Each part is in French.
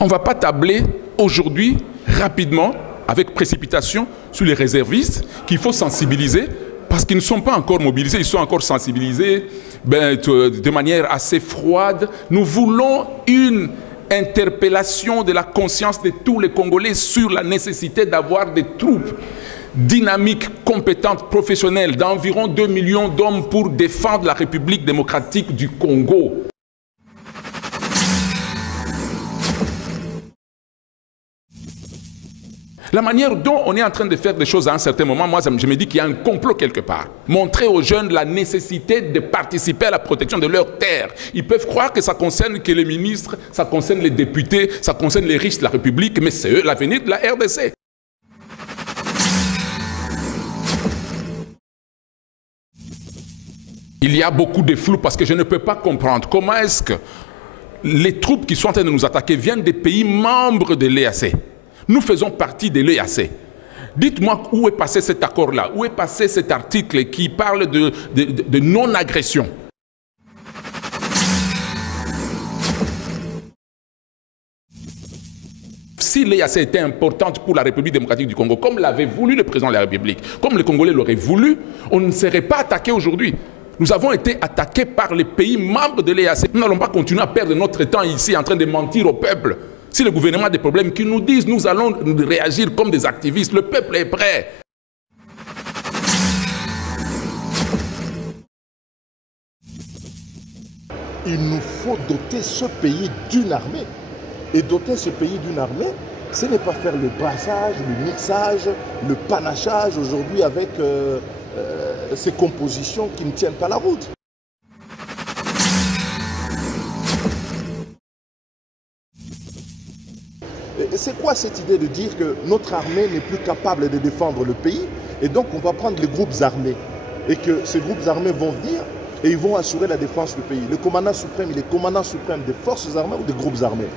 On ne va pas tabler aujourd'hui, rapidement, avec précipitation, sur les réservistes qu'il faut sensibiliser parce qu'ils ne sont pas encore mobilisés, ils sont encore sensibilisés de manière assez froide. Nous voulons une interpellation de la conscience de tous les Congolais sur la nécessité d'avoir des troupes dynamiques, compétentes, professionnelles, d'environ 2 millions d'hommes pour défendre la République démocratique du Congo. La manière dont on est en train de faire des choses à un certain moment, moi je me dis qu'il y a un complot quelque part. Montrer aux jeunes la nécessité de participer à la protection de leurs terres. Ils peuvent croire que ça concerne que les ministres, ça concerne les députés, ça concerne les riches de la République, mais c'est eux l'avenir de la RDC. Il y a beaucoup de flou parce que je ne peux pas comprendre comment est-ce que les troupes qui sont en train de nous attaquer viennent des pays membres de l'EAC. Nous faisons partie de l'EAC. Dites-moi où est passé cet accord-là, où est passé cet article qui parle de non-agression. Si l'EAC était importante pour la République démocratique du Congo, comme l'avait voulu le président de la République, comme les Congolais l'auraient voulu, on ne serait pas attaqué aujourd'hui. Nous avons été attaqués par les pays membres de l'EAC. Nous n'allons pas continuer à perdre notre temps ici en train de mentir au peuple. Si le gouvernement a des problèmes, qu'ils nous disent, nous allons réagir comme des activistes. Le peuple est prêt. Il nous faut doter ce pays d'une armée. Et doter ce pays d'une armée, ce n'est pas faire le brassage, le mixage, le panachage aujourd'hui avec ces compositions qui ne tiennent pas la route. C'est quoi cette idée de dire que notre armée n'est plus capable de défendre le pays et donc on va prendre les groupes armés et que ces groupes armés vont venir et ils vont assurer la défense du pays. Le commandant suprême, il est commandant suprême des forces armées ou des groupes armés?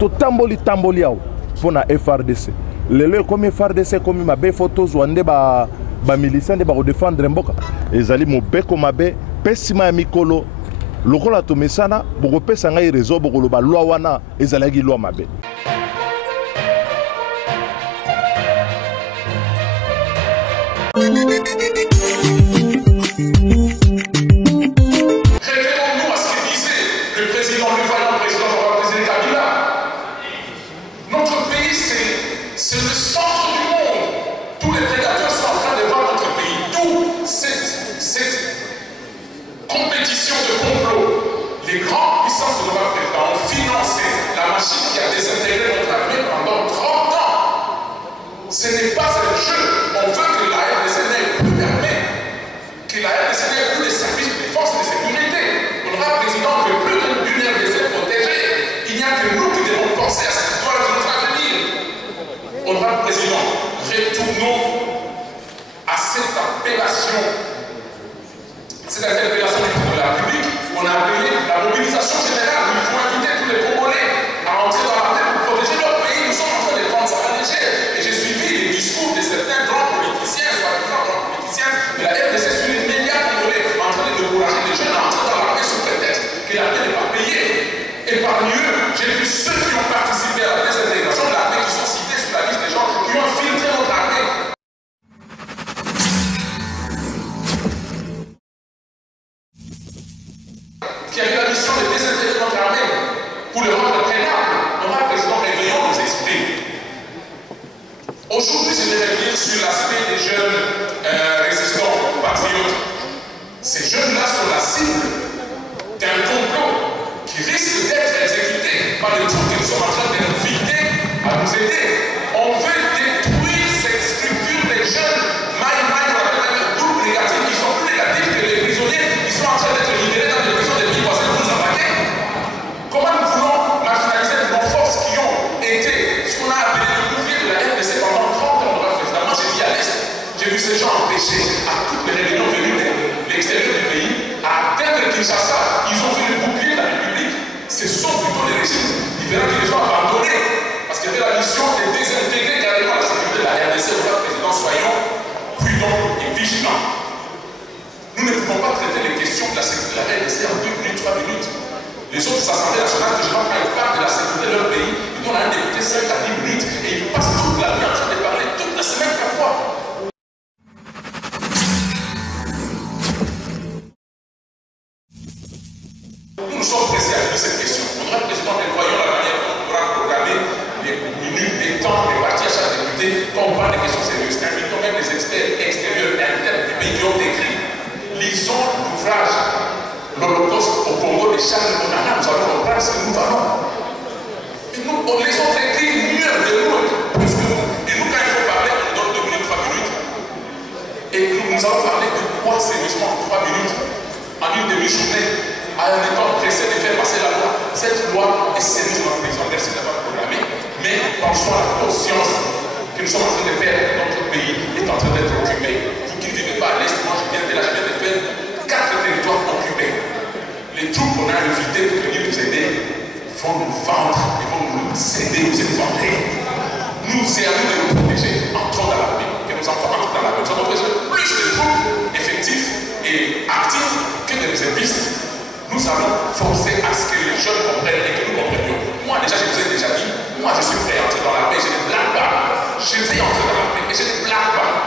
Totamboli tamboli pour la FRDC. Les comme FRDC comme ma be photos ou ande ba miliciens de ba défendre mboka. Ezali mo beko mabe pesima ya mikolo lokola to mesana boko pesa ngai réseau boko loba loi wana ezalaki loi mabe. Ce n'est pas un jeu. On veut que la RDC n'ait plus d'armée, que la RDC n'ait plus de services de force de sécurité. L'honorable président ne veut plus d'une RDC protégée. Il n'y a que nous qui devons penser à cette histoire de notre avenir. Honorable président, retournons à cette appellation du président de la République. On a appelé la mobilisation générale. Il faut inviter tous les Congolais à entrer dans l'armée pour protéger leur pays. Nous sommes en train de prendre ça à légère. Et j'ai suivi les discours de certains grands politiciens, soi-disant grands politiciens, de la RDC sur les médias congolais, en train de décourager les jeunes à entrer dans l'armée sous prétexte que l'armée n'est pas payée. Et parmi eux, j'ai vu ceux qui ont participé à la désintégration de l'armée qui sont cités sur la liste des gens qui ont filtré notre armée. Qui a eu la mission de désintégrer notre armée pour le rendre prénable. Notre président Réveillon nous explique. Aujourd'hui, je vais revenir sur l'aspect des jeunes résistants, patriotes. Ces jeunes-là sont la cible d'un complot qui risque d'être exécuté par les troupes qui nous sont en train de nous inviter à nous aider. On veut détruire cette structure des jeunes groupes négatifs qui sont plus négatifs que les prisonniers qui sont en train d'être libérés dans les prisons des pays voisins pour nous attaquer. Comment nous voulons marginaliser nos forces qui ont été ce qu'on a appelé le bouclier de la RDC pendant 30 ans? Moi, j'ai dit à l'Est, j'ai vu ces gens empêcher à toutes les réunions venues de l'extérieur du pays à atteindre Kinshasa. Ils ont vu le bouclier de la République. Ce sont plutôt les régimes différents qui les ont abandonnés parce qu'il y avait la mission de désintégrer carrément la sécurité de la RDC. Au président, soyons prudents et vigilants. Nous ne pouvons pas traiter les questions les autres assemblées nationales que je vois quand ils parlent de la sécurité de leur pays, ils donnent à un député 5 à 10 minutes et ils passent toute la nuit en train de parler toute la semaine parfois. Nous sommes pressés à cette question. Honorable Président, nous voyons la manière dont on pourra programmer les minutes, les temps, les parties à chaque député, quand on parle des questions sérieuses. Invitons même les experts extérieurs et internes du pays qui ont écrit. Lisons l'ouvrage L'Holocauste au Congo de Charles Onana, nous allons comprendre ce que nous allons. Et nous, les autres écrivent mieux de nous, plus que nous. Et nous, quand il faut parler, on donne 2 minutes, 3 minutes. Et nous allons parler de quoi sérieusement 3 minutes en une demi-journée. À un temps pressé de faire passer la loi. Cette loi est sérieuse, notre président, merci d'avoir programmé, mais pensons à la conscience que nous sommes en train de faire. Notre pays est en train d'être occupé. Vous qui ne vivez pas à l'Est, moi je viens de là, je viens de faire 4 territoires occupés. Les troupes qu'on a invitées pour venir nous aider vont nous vendre et vont nous aider, nous étrangers. Nous, c'est à nous de nous protéger. Entrons dans l'armée, que nos enfants entrent dans l'armée. Nous avons besoin de plus de troupes effectifs et actifs que de réservistes. Nous allons forcer à ce que les jeunes comprennent et que nous comprenions. Moi, déjà, je vous ai déjà dit, moi, je suis prêt à entrer dans l'armée, je ne blague pas. Je vais entrer dans l'armée et je ne blague pas.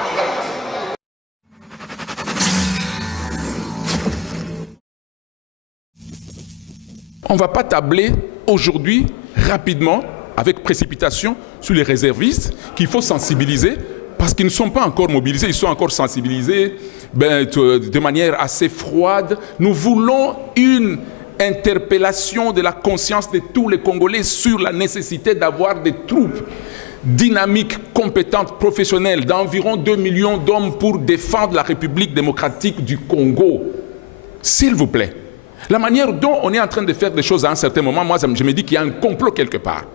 On ne va pas tabler aujourd'hui, rapidement, avec précipitation, sur les réservistes qu'il faut sensibiliser parce qu'ils ne sont pas encore mobilisés, ils sont encore sensibilisés de manière assez froide. Nous voulons une interpellation de la conscience de tous les Congolais sur la nécessité d'avoir des troupes dynamiques, compétentes, professionnelles, d'environ 2 millions d'hommes pour défendre la République démocratique du Congo. S'il vous plaît. La manière dont on est en train de faire des choses à un certain moment, moi je me dis qu'il y a un complot quelque part.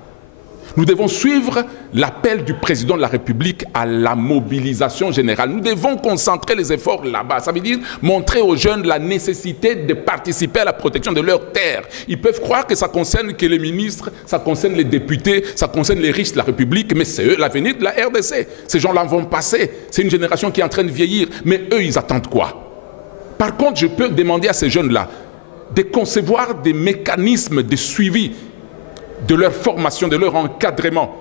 Nous devons suivre l'appel du président de la République à la mobilisation générale. Nous devons concentrer les efforts là-bas. Ça veut dire montrer aux jeunes la nécessité de participer à la protection de leurs terres. Ils peuvent croire que ça concerne que les ministres, ça concerne les députés, ça concerne les riches de la République, mais c'est eux l'avenir de la RDC. Ces gens-là vont passer. C'est une génération qui est en train de vieillir. Mais eux, ils attendent quoi? Par contre, je peux demander à ces jeunes-là de concevoir des mécanismes de suivi de leur formation, de leur encadrement,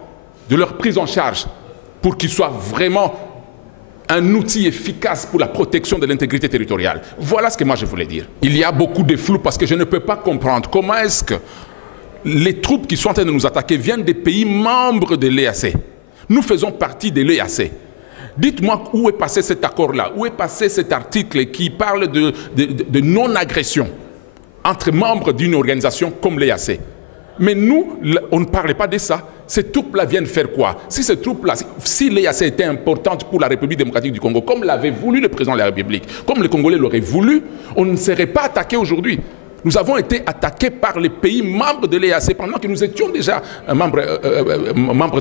de leur prise en charge, pour qu'ils soient vraiment un outil efficace pour la protection de l'intégrité territoriale. Voilà ce que moi je voulais dire. Il y a beaucoup de flou parce que je ne peux pas comprendre comment est-ce que les troupes qui sont en train de nous attaquer viennent des pays membres de l'EAC. Nous faisons partie de l'EAC. Dites-moi où est passé cet accord-là, où est passé cet article qui parle de non-agression entre membres d'une organisation comme l'EAC. Mais nous, on ne parlait pas de ça. Ces troupes-là viennent faire quoi? Si ces troupes-là, si l'EAC était importante pour la République démocratique du Congo, comme l'avait voulu le président de la République, comme les Congolais l'auraient voulu, on ne serait pas attaqué aujourd'hui. Nous avons été attaqués par les pays membres de l'EAC pendant que nous étions déjà membres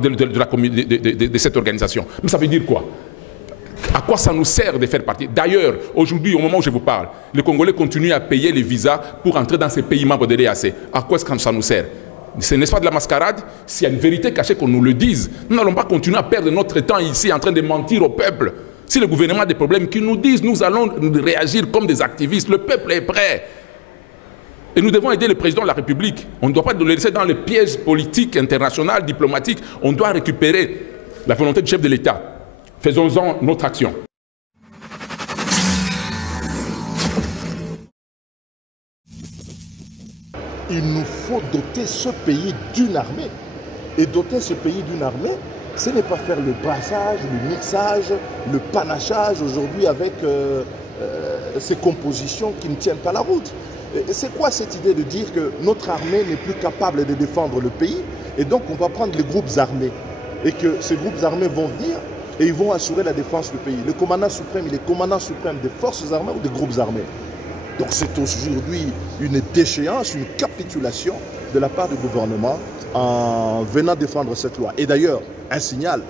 de cette organisation. Mais ça veut dire quoi? À quoi ça nous sert de faire partie? D'ailleurs, aujourd'hui, au moment où je vous parle, les Congolais continuent à payer les visas pour entrer dans ces pays membres de l'EAC. À quoi est-ce que ça nous sert? Ce n'est pas de la mascarade? S'il y a une vérité cachée, qu'on nous le dise. Nous n'allons pas continuer à perdre notre temps ici en train de mentir au peuple. Si le gouvernement a des problèmes, qu'ils nous disent, nous allons réagir comme des activistes. Le peuple est prêt. Et nous devons aider le président de la République. On ne doit pas le laisser dans les pièges politiques, internationaux, diplomatiques. On doit récupérer la volonté du chef de l'État. Faisons-en notre action. Il nous faut doter ce pays d'une armée. Et doter ce pays d'une armée, ce n'est pas faire le brassage, le mixage, le panachage aujourd'hui avec ces compositions qui ne tiennent pas la route. C'est quoi cette idée de dire que notre armée n'est plus capable de défendre le pays et donc on va prendre les groupes armés et que ces groupes armés vont venir et ils vont assurer la défense du pays. Le commandant suprême, il est commandant suprême des forces armées ou des groupes armés. Donc c'est aujourd'hui une déchéance, une capitulation de la part du gouvernement en venant défendre cette loi. Et d'ailleurs, un signal,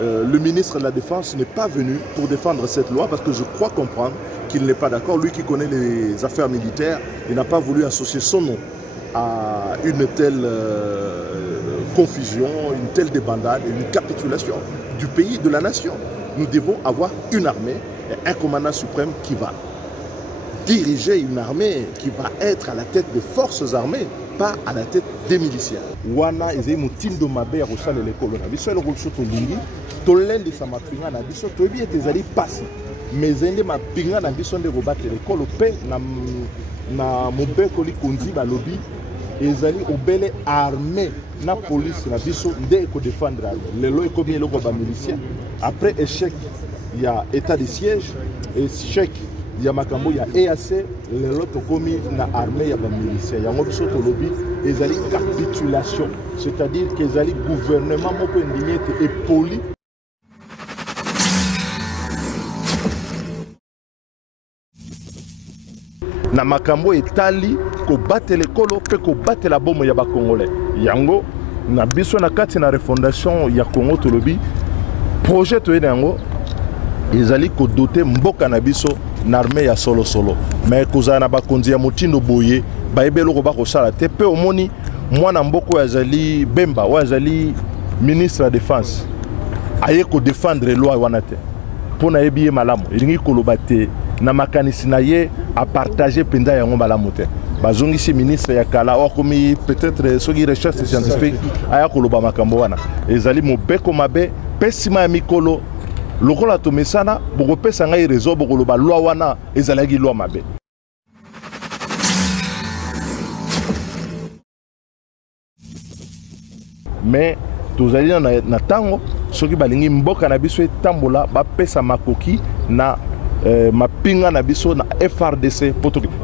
le ministre de la Défense n'est pas venu pour défendre cette loi parce que je crois comprendre qu'il n'est pas d'accord. Lui qui connaît les affaires militaires, il n'a pas voulu associer son nom à une telle confusion, une telle débandade, une capitulation du pays, de la nation. Nous devons avoir une armée et un commandant suprême qui va diriger une armée qui va être à la tête des forces armées, pas à la tête des miliciens. Wana ezali mutindo mabe ya kosala lekolo na biso eloko biso tolingi tolendisa mapinga na biso toyebi ete ezali pasi mais ezali mapinga na biso nde kobatela ekolo mpe na mobeko likonzi balobi ezali obele armée na police na biso nde ekodefendre lelo ekomi eloko ya bamilicien après échec ya état de siège échec ya makambo ya EAC lelo tokomi na armée ya bamilicien yango biso tolobi ezali capitulation c'est-à-dire que ezali gouvernement moko endimi ete epoli na makambo etali kobatela ekolo mpe kobatela bomo ya bakongolais yango na biso na kati na refondation ya Congo tolobi projet toyena yango ezali kodote mboka na biso na armée ya solo mais kozala na bakonzi ya motindo boye bayebe eloko bakosala te mpe omoni mwana mboka oyo azali Bemba oyo azali ministre ya défense aye kodefendre loi wana te mpo nayebi ye malamu elingi koloba te na makanisi na ye apartage mpenza yango malamu te bazongisi ministre ya kala okomi peut-être soki recherche scientifique aya koloba makambo wana ezali mobeko mabe mpe nsima ya mikolo lokola tomesana bokopesa ngai réseau bokoloba loi wana ezalaki loi mabe mais tozali na ntango soki balingi mboka na biso etambola bapesa makoki na mapinga na biso na FRDC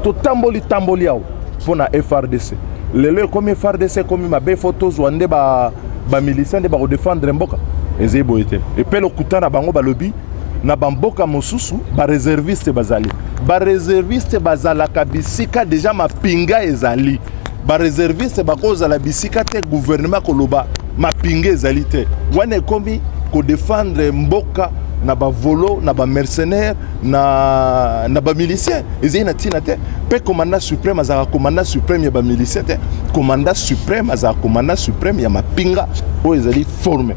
totamboli awo mpo na FRDC lelo ekomi FRDC ekomi mabe fo tozwa nde bamilicien nde bakodefendre mboka ezali boye te epe lokuta na bango balobi na bamboka mosusu bareserviste bazali bareserviste bazalaka bisika deja mapinga ezali bareserviste bakozala bisika te gouvernement koloba mapinga ezali te wana ekomi kodefendre mboka na bavolo na bamercenaire na bamilicien ezali na ntina te mpe commandant suprême azalaka commandant suprême ya bamilicien te commandant suprême azalaka commandant suprême ya mapinga oyo ezali forme